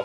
Oh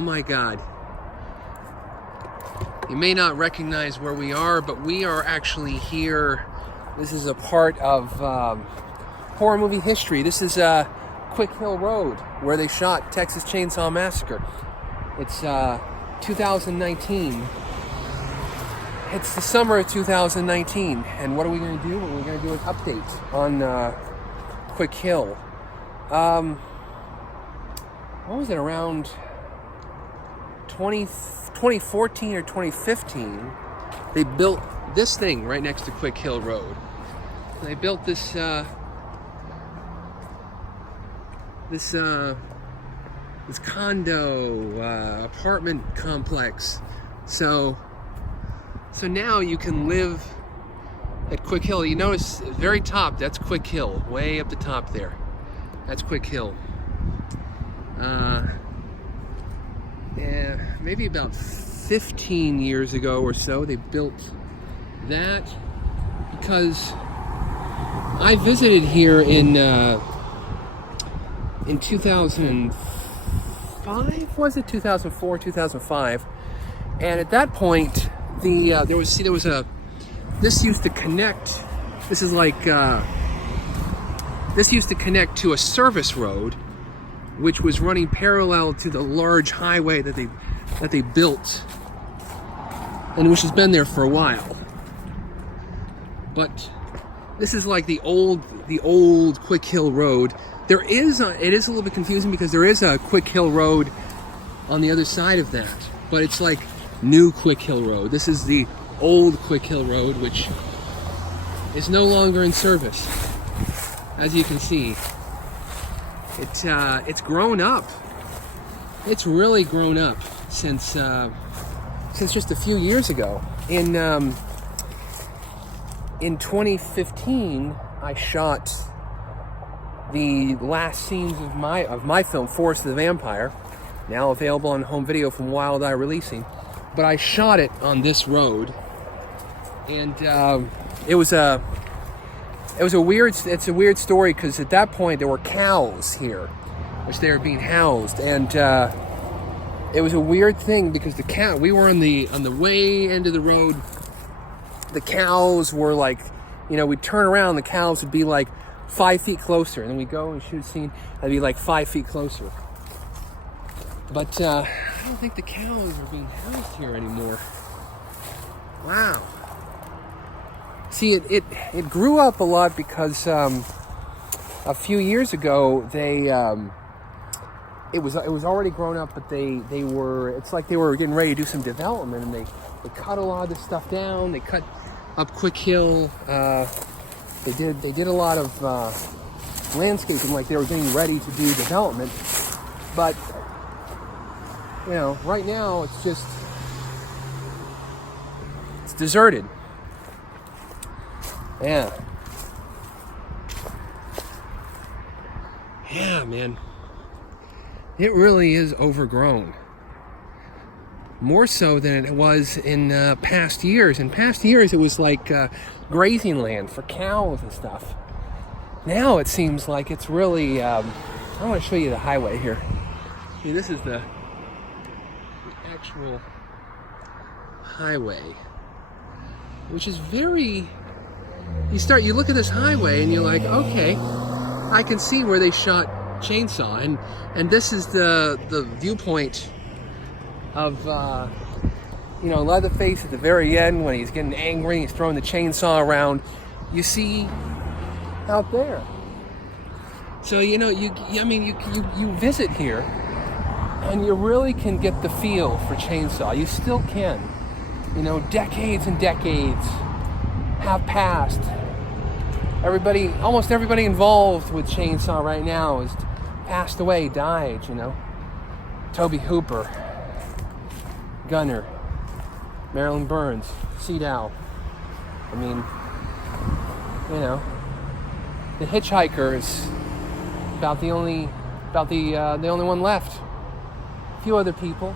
my God. You may not recognize where we are, but we are actually here. This is a part of horror movie history. This is Quick Hill Road, where they shot Texas Chain Saw Massacre. It's 2019. It's the summer of 2019. And what are we going to do? Well, we're going to do an update on Quick Hill. What was it, around 2014 or 2015, they built this thing right next to Quick Hill Road. And they built this condo apartment complex. So now you can live at Quick Hill. You notice very top, that's Quick Hill, way up the top there. That's Quick Hill. Yeah, maybe about 15 years ago or so, they built that because I visited here in 2005, was it 2004, 2005? And at that point, this used to connect. This used to connect to a service road, which was running parallel to the large highway that they built, and which has been there for a while. But this is like the old Quick Hill Road. It is a little bit confusing because there is a Quick Hill Road on the other side of that, but it's like new Quick Hill Road. This is the old Quick Hill Road, which is no longer in service, as you can see. It's grown up. It's really grown up since just a few years ago. In 2015, I shot the last scenes of my film, Forest of the Vampire, now available on home video from Wild Eye Releasing. But I shot it on this road, and it's a weird story because at that point there were cows here, which they were being housed, and it was a weird thing because we were on the way end of the road. The cows were like, we'd turn around, the cows would be like 5 feet closer, and then we go and shoot a scene, I'd be like 5 feet closer. But I don't think the cows are being housed here anymore. Wow. See, it grew up a lot because a few years ago it was already grown up, but it's like they were getting ready to do some development, and they cut a lot of this stuff down. They cut up Quick Hill. They did a lot of landscaping, like they were getting ready to do development. But right now it's deserted. Yeah, man. It really is overgrown. More so than it was in past years. In past years, it was like grazing land for cows and stuff. Now it seems like it's really... I want to show you the highway here. See, this is the actual highway, which is very... You look at this highway and you're like, okay, I can see where they shot Chainsaw, and this is the viewpoint of Leatherface at the very end when he's getting angry, he's throwing the chainsaw around. You see out there. So you visit here and you really can get the feel for Chainsaw. You still can. Decades and decades have passed. Almost everybody involved with Chainsaw right now has passed away, died, Tobe Hooper, Gunner, Marilyn Burns, Seadow. The Hitchhiker is about the only one left. A few other people.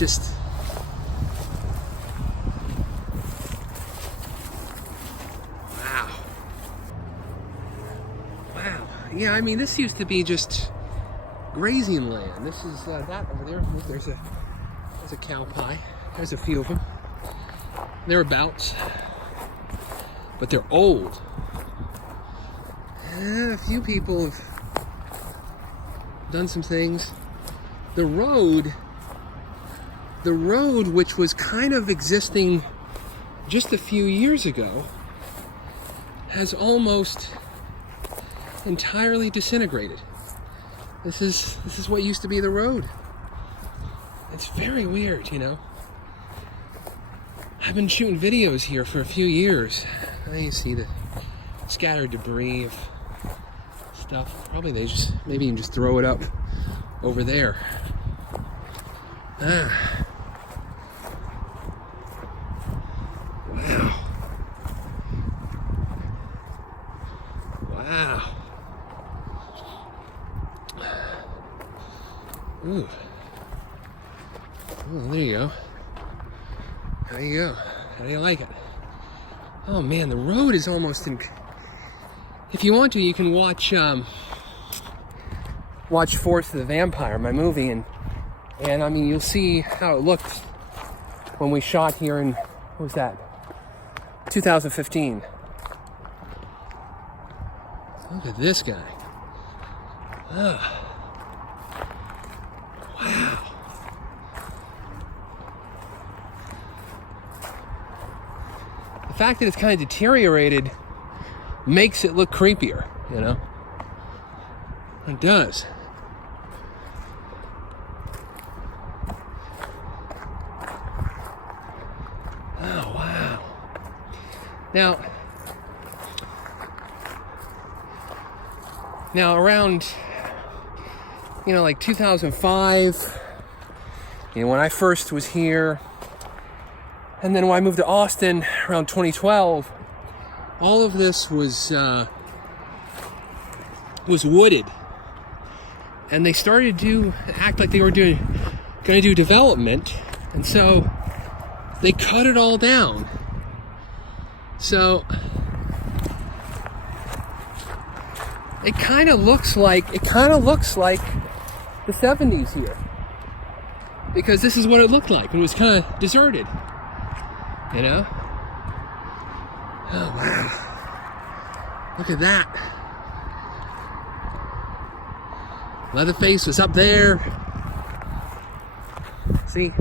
just... Wow. Wow. Yeah, I mean, this used to be just grazing land. This is that over there. There's a cow pie. There's a few of them. Thereabouts. But they're old. A few people have done some things. The road, which was kind of existing just a few years ago, has almost entirely disintegrated. This is what used to be the road. It's very weird, you know. I've been shooting videos here for a few years. I you see the scattered debris of stuff. Probably maybe you can just throw it up over there. Ah. Wow. Wow. Ooh. Oh, there you go. There you go. How do you like it? Oh man, the road is almost in... If you want to, you can watch Force of the Vampire, my movie, and I mean, you'll see how it looked when we shot here in, what was that? 2015. Look at this guy. Oh. Wow. The fact that it's kind of deteriorated makes it look creepier, you know? It does. Oh, wow. Now around, you know, like 2005, you know, when I first was here, and then when I moved to Austin around 2012, all of this was wooded, and they started to act like they were going to do development, and so they cut it all down. So it kind of looks like the 70s here, because this is what it looked like. It was kind of deserted, you know. Oh wow, look at that. Leatherface was up there. See,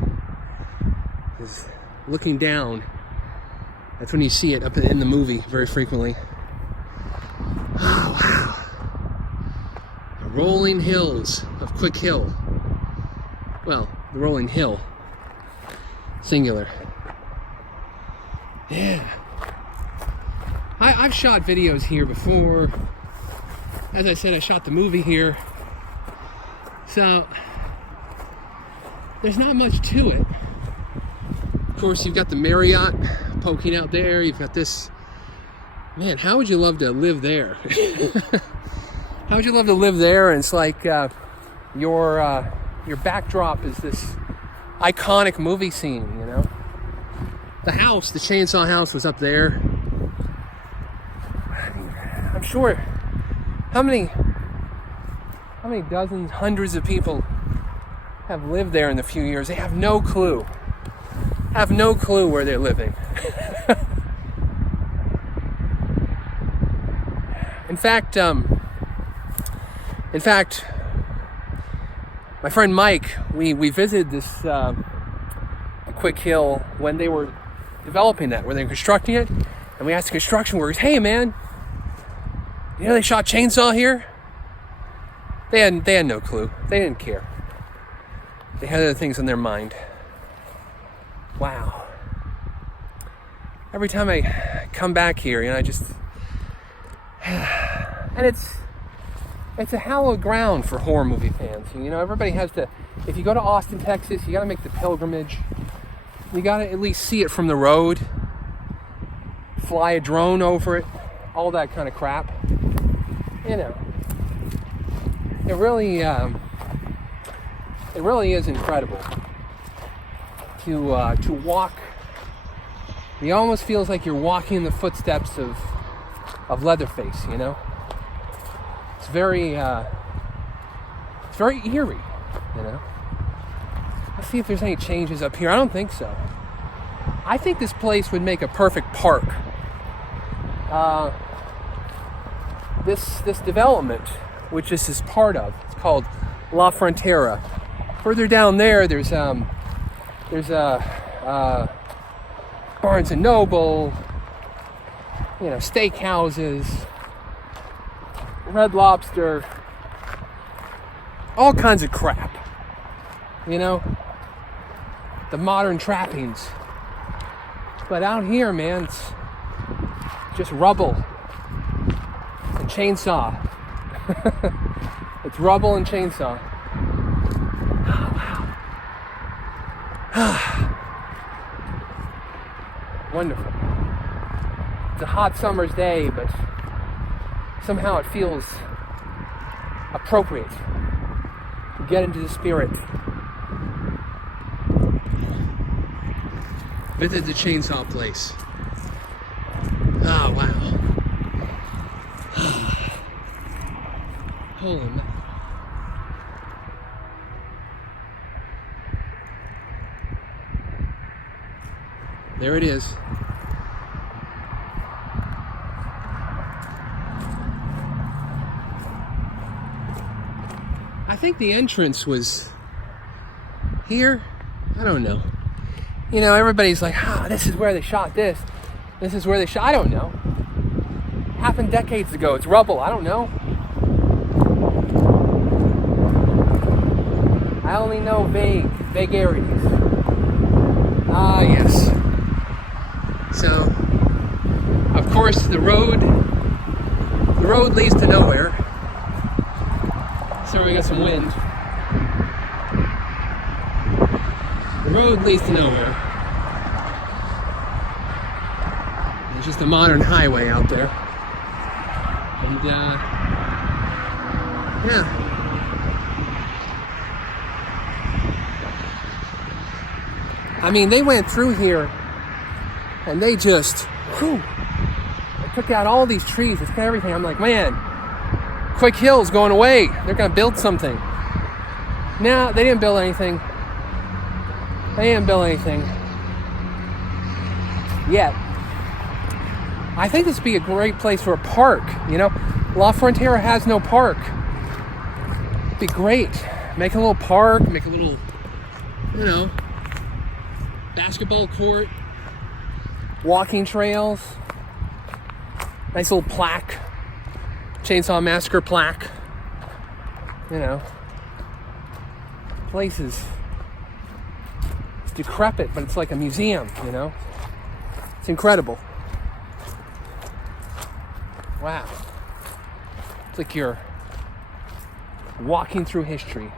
he's looking down. That's when you see it up in the movie very frequently. Oh wow. The rolling hills of Quick Hill. Well, the rolling hill, singular. Yeah. I've shot videos here before. As I said, I shot the movie here. So, there's not much to it. Of course, you've got the Marriott poking out there. You've got this. Man, how would you love to live there? How would you love to live there? And it's like your backdrop is this iconic movie scene, you know? The house, the chainsaw house, was up there. I'm sure, how many dozens, hundreds of people have lived there in the few years? They have no clue. Have no clue where they're living. In fact, my friend Mike, we visited this Quick Hill when they were developing that, where they were constructing it, and we asked the construction workers, "Hey, man, you know they shot Chainsaw here?" They had no clue. They didn't care. They had other things on their mind. Wow. Every time I come back here, you know, I just... And it's a hallowed ground for horror movie fans. You know, everybody has to... If you go to Austin, Texas, you got to make the pilgrimage. You got to at least see it from the road. Fly a drone over it. All that kind of crap. You know. It really is incredible. to walk. It almost feels like you're walking in the footsteps of Leatherface, you know? It's very eerie, you know? Let's see if there's any changes up here. I don't think so. I think this place would make a perfect park. This development, which this is part of, it's called La Frontera. Further down there, there's Barnes and Noble, you know, steakhouses, Red Lobster, all kinds of crap, you know, the modern trappings. But out here, man, it's just rubble and chainsaw. It's rubble and chainsaw. Oh, wow. Wonderful. It's a hot summer's day, but somehow it feels appropriate to get into the spirit. Visit the chainsaw place. Oh, wow. Holy man. There it is. I think the entrance was here. I don't know. You know, everybody's like, this is where they shot this. This is where they shot. I don't know. Happened decades ago. It's rubble. I don't know. I only know vague areas. Ah, yes. So, of course, the road leads to nowhere. Sorry, we got some wind. The road leads to nowhere. There's just a modern highway out there. And, yeah. I mean, they went through here and they just, they took out all these trees, it's got everything. I'm like, man, Quick Hill's going away. They're going to build something. No, they didn't build anything. They didn't build anything yet. I think this would be a great place for a park, you know? La Frontera has no park. It'd be great. Make a little park, make a little, you know, basketball court, walking trails, nice little plaque, Chainsaw Massacre plaque, you know. Place is, it's decrepit, but it's like a museum, you know. It's incredible. Wow. It's like you're walking through history.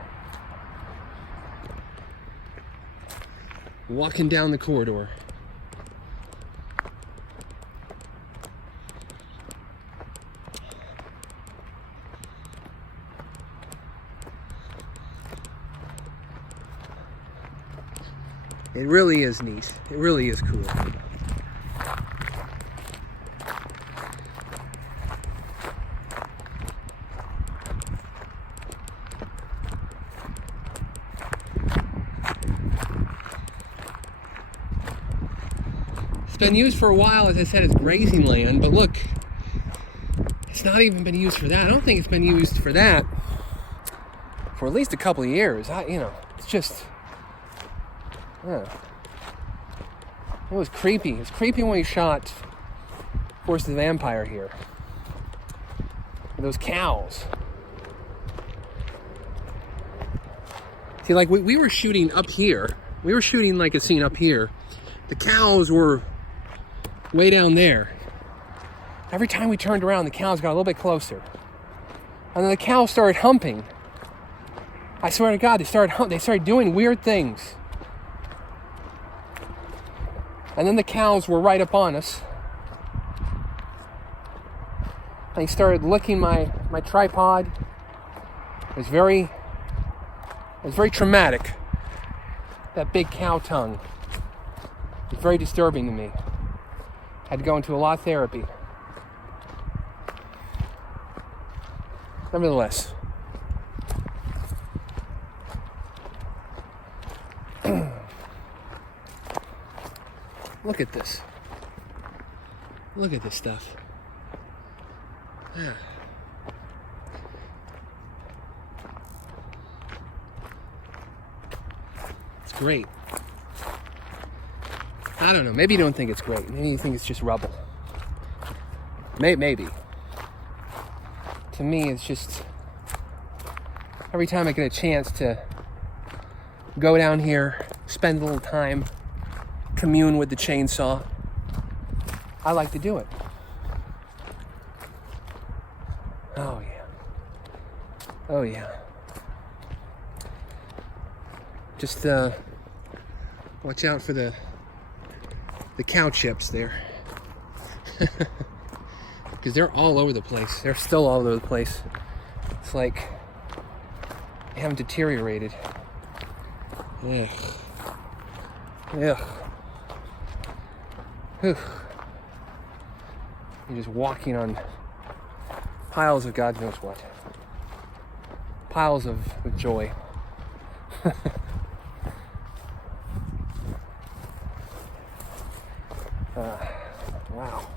Walking down the corridor. It really is neat. It really is cool. Been used for a while, as I said, as grazing land, but look, it's not even been used for that. I don't think it's been used for that for at least a couple of years. You know, it's just, it was creepy. It was creepy when we shot Force the Vampire here. Those cows. See, like we were shooting up here. We were shooting like a scene up here. The cows were way down there. Every time we turned around, the cows got a little bit closer. And then the cows started humping. I swear to God, they started doing weird things. And then the cows were right up on us. And he started licking my tripod. It was very traumatic. That big cow tongue. It's very disturbing to me. Had to go into a lot of therapy. Nevertheless, look at this. Look at this stuff. Yeah. It's great. I don't know. Maybe you don't think it's great. Maybe you think it's just rubble. Maybe. To me, it's just every time I get a chance to go down here, spend a little time, commune with the chainsaw, I like to do it. Oh yeah. Oh yeah. Just watch out for the cow chips there. Because they're all over the place. They're still all over the place. It's like they haven't deteriorated. Ugh. Ugh. Whew. You're just walking on piles of God knows what. Piles of joy. Wow.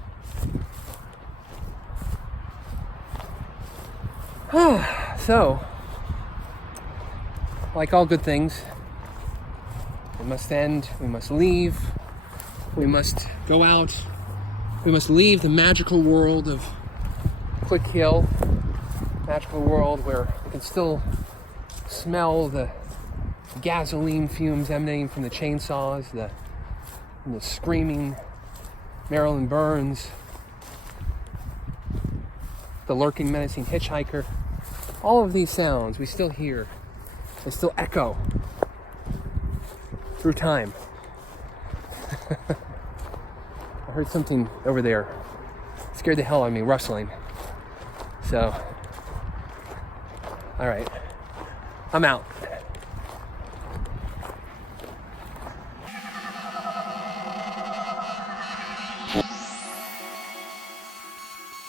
So, like all good things, it must end, we must leave, we must go out, we must leave the magical world of Click Hill, magical world where you can still smell the gasoline fumes emanating from the chainsaws, the screaming Marilyn Burns, the lurking, menacing hitchhiker. All of these sounds we still hear. They still echo through time. I heard something over there. It scared the hell out of me, rustling. So, all right. I'm out.